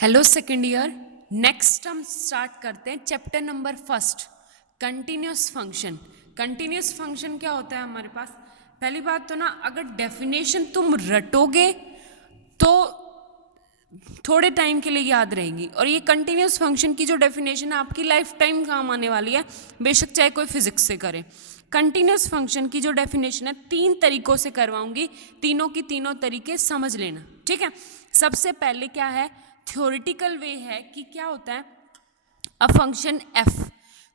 Hello second year. Next हम start करते हैं chapter number first, continuous function. Continuous function क्या होता है हमारे पास? पहली बात तो ना, अगर डेफिनेशन तुम रटोगे तो थोड़े टाइम के लिए याद रहेगी, और ये कंटिन्यूस फंक्शन की जो डेफिनेशन है आपकी लाइफ टाइम काम आने वाली है, बेशक चाहे कोई फिजिक्स से करे। कंटिन्यूस फंक्शन की जो डेफिनेशन है 3 तरीकों से करवाऊंगी, तीनों की तीनों तरीके समझ लेना, ठीक है। सबसे पहले क्या है, थ्योरेटिकल वे है कि क्या होता है अ फंक्शन एफ,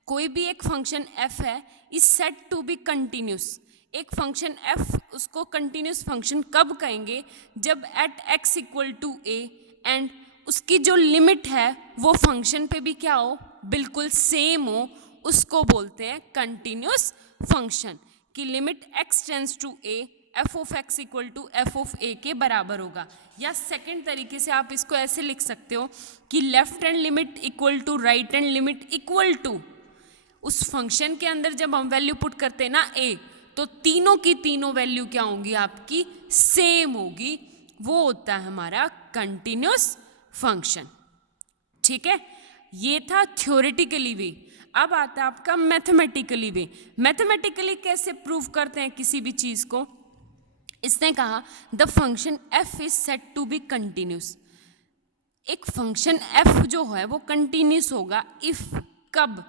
कोई भी एक फंक्शन एफ है is said to be continuous. एक फंक्शन एफ, उसको कंटिन्यूस फंक्शन कब कहेंगे? जब at x equal to a and उसकी जो लिमिट है वो फंक्शन पे भी क्या हो, बिल्कुल सेम हो, उसको बोलते हैं कंटिन्यूस फंक्शन। कि limit x tends to a, f of x equal to f of a के बराबर होगा। या सेकेंड तरीके से आप इसको ऐसे लिख सकते हो कि left hand limit equal to right hand limit equal to, उस फंक्शन के अंदर जब हम वैल्यू पुट करते हैं ना ए, तो तीनों की तीनों वैल्यू क्या होंगी आपकी, सेम होगी। वो होता है हमारा कंटिन्यूस फंक्शन, ठीक है। ये था थ्योरेटिकली वे। अब आता है आपका मैथमेटिकली वे। मैथमेटिकली कैसे प्रूव करते हैं किसी भी चीज को? इसने कहा the function F is set to be continuous. एक फंक्शन एफ जो है वो कंटिन्यूस होगा इफ, कब?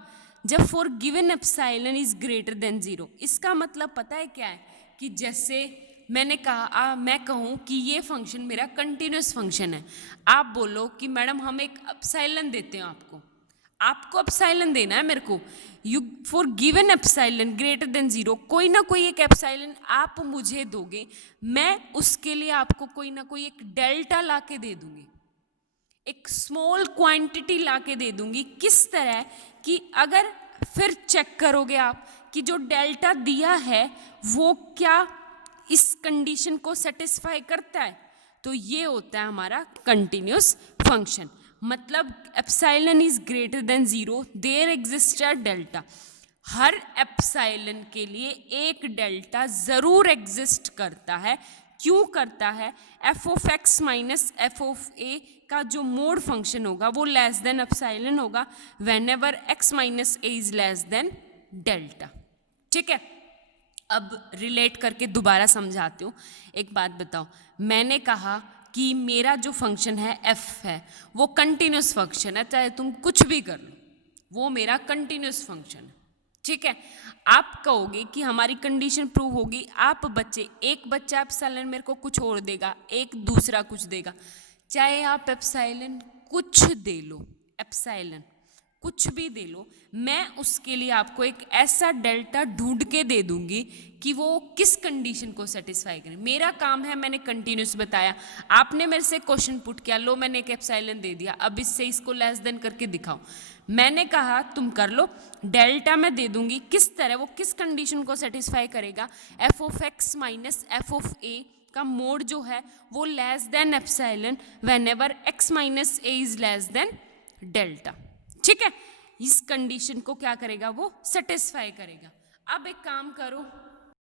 जब for given epsilon is greater than 0। इसका मतलब पता है क्या है? कि जैसे मैंने कहा मैं कहूँ कि ये फंक्शन मेरा कंटिन्यूस फंक्शन है, आप बोलो कि मैडम हम एक एप्सिलॉन देते हैं आपको एप्सिलॉन देना है मेरे को, you for given epsilon greater than 0, कोई ना कोई एक एप्सिलॉन आप मुझे दोगे, मैं उसके लिए आपको कोई ना कोई एक डेल्टा ला के दे दूंगी, एक स्मॉल क्वांटिटी ला के दे दूंगी। किस तरह कि अगर फिर चेक करोगे आप कि जो डेल्टा दिया है वो क्या इस कंडीशन को सेटिस्फाई करता है, तो ये होता है हमारा कंटिन्यूस फंक्शन। मतलब epsilon is greater than 0, there exist a delta. हर एप्सिलॉन के लिए एक डेल्टा जरूर एग्जिस्ट करता है। क्यों करता है? F of x minus f of a का जो मोड फंक्शन होगा वो लेस देन एप्सिलॉन होगा whenever x minus a is less than delta, ठीक है। अब रिलेट करके दोबारा समझाती हूँ। एक बात बताओ, मैंने कहा कि मेरा जो फंक्शन है एफ है वो कंटिन्यूस फंक्शन है, चाहे तुम कुछ भी कर लो, वो मेरा कंटिन्यूस फंक्शन है, ठीक है। आप कहोगे कि हमारी कंडीशन प्रूव होगी, आप बच्चे, एक बच्चा एप्सिलॉन मेरे को कुछ और देगा, एक दूसरा कुछ देगा, चाहे आप एप्सिलॉन कुछ दे लो, एप्सिलॉन कुछ भी दे लो, मैं उसके लिए आपको एक ऐसा डेल्टा ढूंढ के दे दूंगी कि वो किस कंडीशन को सेटिस्फाई करे। मेरा काम है, मैंने कंटिन्यूस बताया, आपने मेरे से क्वेश्चन पुट किया, लो मैंने एक एप्सिलॉन दे दिया, अब इससे इसको लेस देन करके दिखाओ। मैंने कहा तुम कर लो, डेल्टा मैं दे दूंगी, किस तरह, वो किस कंडीशन को सेटिस्फाई करेगा, f of x minus f of a का मोड जो है वो less than epsilon whenever x minus a is less than delta, ठीक है। इस कंडीशन को क्या करेगा, वो सेटिस्फाई करेगा। अब एक काम करो,